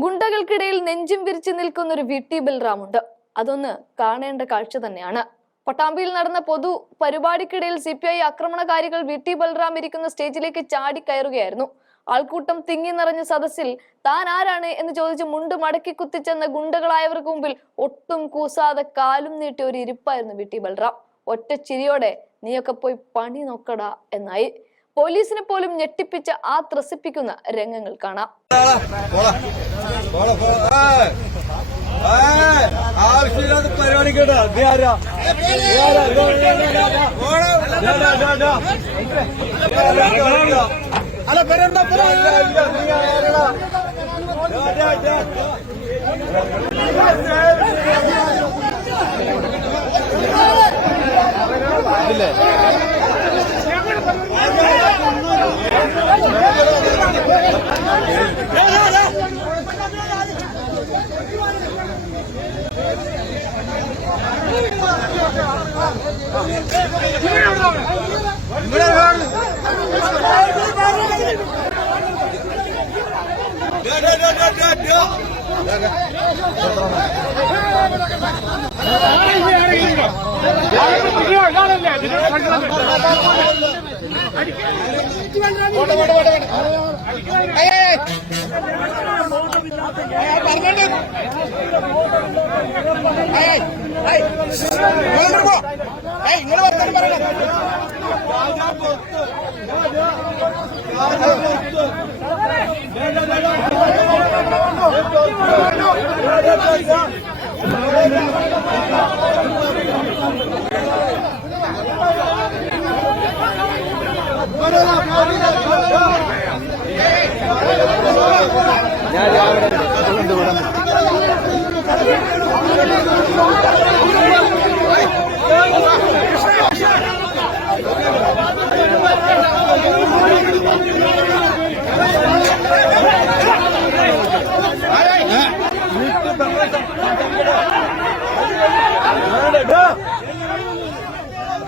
ഗുണ്ടകൾക്കിടയിൽ നെഞ്ചും വിരിച്ചു നിൽക്കുന്ന ഒരു വിട്ടി ബൽറാമുണ്ട്. അതൊന്ന് കാണേണ്ട കാഴ്ച തന്നെയാണ്. പട്ടാമ്പിയിൽ നടന്ന പൊതു പരിപാടിക്കിടയിൽ സി പി ഐ ആക്രമണകാരികൾ വിട്ടി ബൽറാം ഇരിക്കുന്ന സ്റ്റേജിലേക്ക് ചാടി കയറുകയായിരുന്നു. ആൾക്കൂട്ടം തിങ്ങി നിറഞ്ഞ സദസ്സിൽ താൻ ആരാണ് എന്ന് ചോദിച്ച് മുണ്ട് മടക്കി കുത്തിച്ചെന്ന ഗുണ്ടകളായവർക്ക് മുമ്പിൽ ഒട്ടും കൂസാതെ കാലും നീട്ടിയ ഒരു ഇരിപ്പായിരുന്നു വിട്ടി ബൽറാം. ഒറ്റ ചിരിയോടെ നീയൊക്കെ പോയി പണി നോക്കടാ എന്നായി. പോലീസിനെ പോലും ഞെട്ടിപ്പിച്ച ആ ത്രസിപ്പിക്കുന്ന രംഗങ്ങൾ കാണാം Hey! ഇങ്ങനെ വർത്തമാനം ഞാൻ രാവിലെ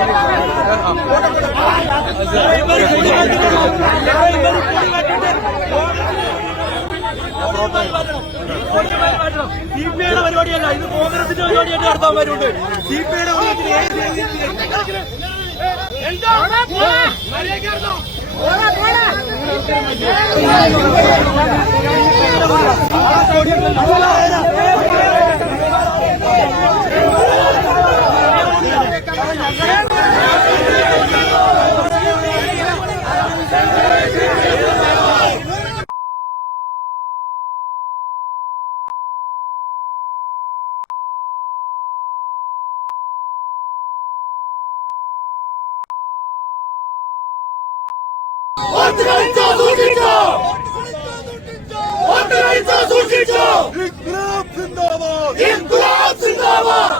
സിന്ദാബാദ് ഇൻക്ലാബ് സിന്ദാബാദ് സിപിഐ സിന്ദാബാദ് സിപിഐ സിന്ദാബാദ് സിപിഐ സിന്ദാബാദ് സിപിഐ സിന്ദാബാദ് രക്തപതാക സിന്ദാബാദ്.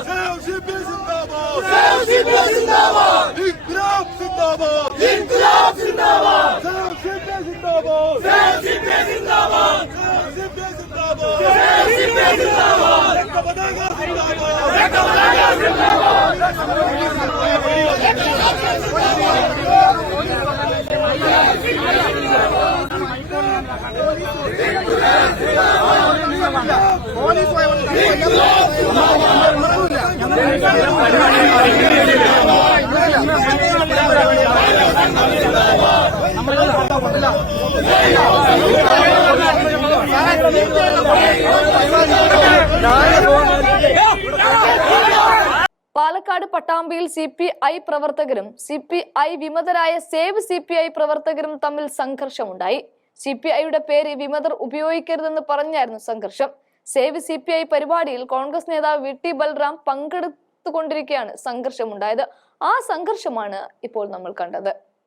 പാലക്കാട് പട്ടാമ്പിയിൽ സി പി ഐ പ്രവർത്തകരും സി പി ഐ വിമതരായ സേവ് സി പി ഐ പ്രവർത്തകരും തമ്മിൽ സംഘർഷമുണ്ടായി. സി പി ഐയുടെ പേര് വിമതർ ഉപയോഗിക്കരുതെന്ന് പറഞ്ഞായിരുന്നു സംഘർഷം. സേവ് സി പി ഐ പരിപാടിയിൽ കോൺഗ്രസ് നേതാവ് വി ടി ബൽറാം പങ്കെടുത്തുകൊണ്ടിരിക്കെയാണ് സംഘർഷമുണ്ടായത്. ആ സംഘർഷമാണ് ഇപ്പോൾ നമ്മൾ കണ്ടത്.